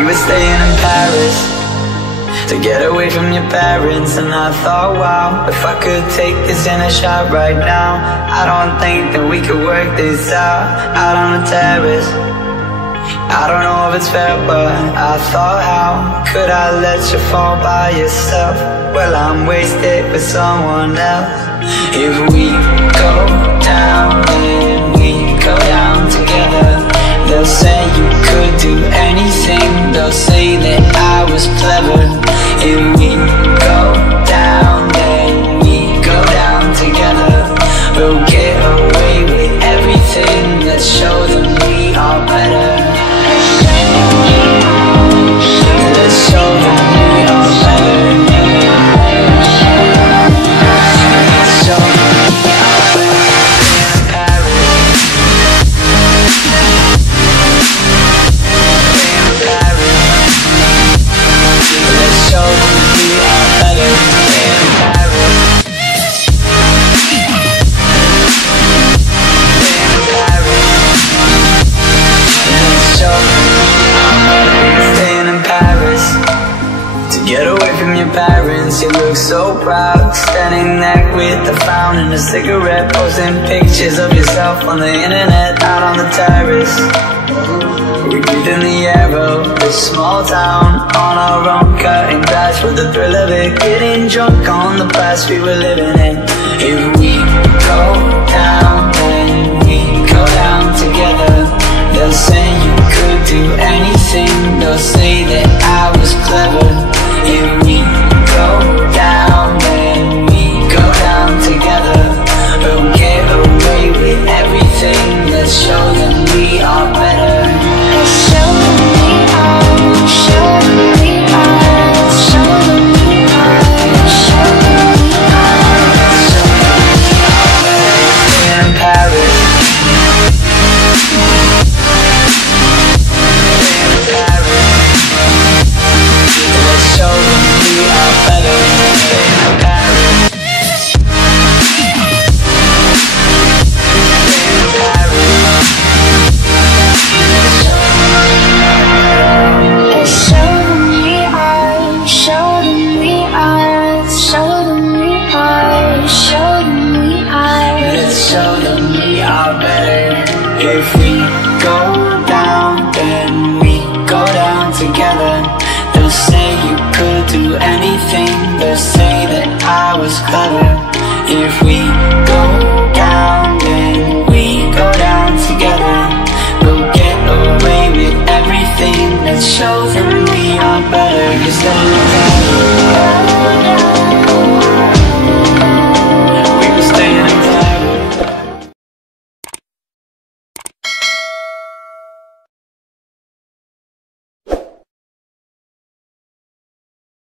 We were staying in Paris to get away from your parents, and I thought, wow, if I could take this in a shot right now, I don't think that we could work this out on the terrace. I don't know if it's fair, but I thought, how could I let you fall by yourself? Well, I'm wasted with someone else. If we go down, then we go down together. They'll say you could do anything, they'll say that I was clever. If we go down, then we go down together. We'll get away with everything, let's show them we are better. Let's show them we are better. Let's show them we are better. Let's show them we are better in Paris. Let's show them we are better. Staying in Paris to get away from your parents. You look so proud, standing there with a fountain and a cigarette, posting pictures of yourself on the internet, out on the terrace. We breathe in the air of this small town, on our own, cutting glass with the thrill of it, getting drunk on the past we were living in. If we go down, then we go down together. They'll say you could do anything, they'll say that I was clever. If we go down, then we go down together. We'll get away with everything, let's show them we are better. If we go down, then we go down together. They'll say you could do anything, they'll say that I was clever. If we go down, then we go down together. We'll get away with everything, let's show them